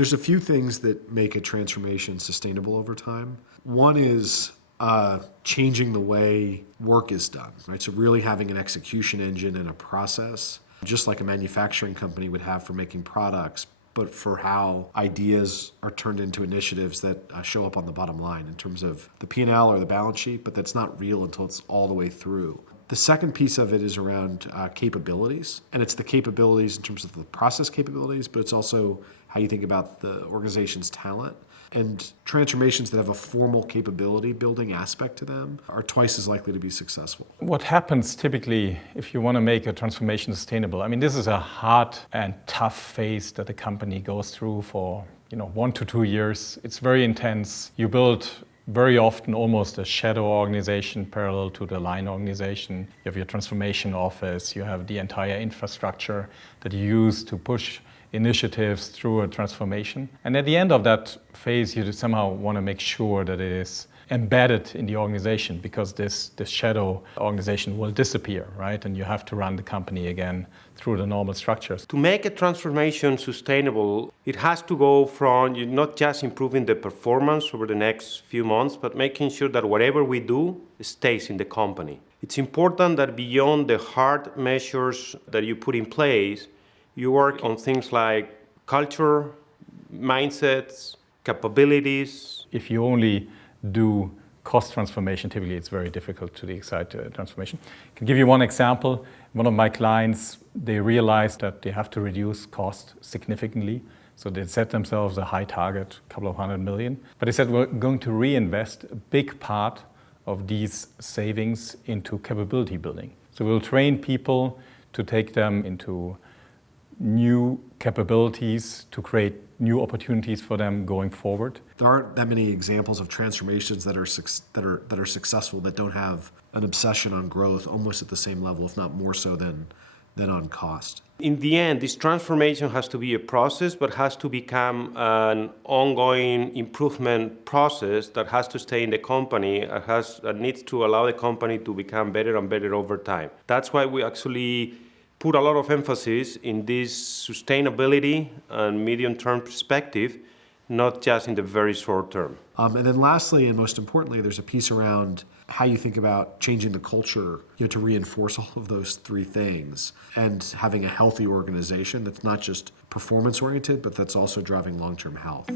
there's a few things that make a transformation sustainable over time. One is changing the way work is done, right? So really having an execution engine and a process, just like a manufacturing company would have for making products, but for how ideas are turned into initiatives that show up on the bottom line in terms of the P&L or the balance sheet, but that's not real until it's all the way through. The second piece of it is around capabilities, and it's the capabilities in terms of the process capabilities, but it's also how you think about the organization's talent. And transformations that have a formal capability building aspect to them are twice as likely to be successful. What happens typically if you want to make a transformation sustainable? I mean, this is a hard and tough phase that a company goes through for 1 to 2 years. It's very intense. You build very often almost a shadow organization parallel to the line organization. You have your transformation office, you have the entire infrastructure that you use to push initiatives through a transformation. And at the end of that phase, you somehow want to make sure that it is embedded in the organization, because this shadow organization will disappear, right? And you have to run the company again through the normal structures. To make a transformation sustainable, it has to go from not just improving the performance over the next few months, but making sure that whatever we do stays in the company. It's important that beyond the hard measures that you put in place, you work on things like culture, mindsets, capabilities. If you only do cost transformation, typically it's very difficult to excite transformation. I can give you one example. One of my clients, they realized that they have to reduce cost significantly. So they set themselves a high target, a couple of $100 million. But they said, we're going to reinvest a big part of these savings into capability building. So we'll train people to take them into new capabilities, to create new opportunities for them going forward. There aren't that many examples of transformations that are successful that don't have an obsession on growth almost at the same level, if not more so than on cost. In the end, this transformation has to be a process, but has to become an ongoing improvement process that has to stay in the company, that needs to allow the company to become better and better over time. That's why we actually put a lot of emphasis in this sustainability and medium-term perspective, not just in the very short term. And then lastly, and most importantly, there's a piece around how you think about changing the culture to reinforce all of those three things, and having a healthy organization that's not just performance-oriented, but that's also driving long-term health.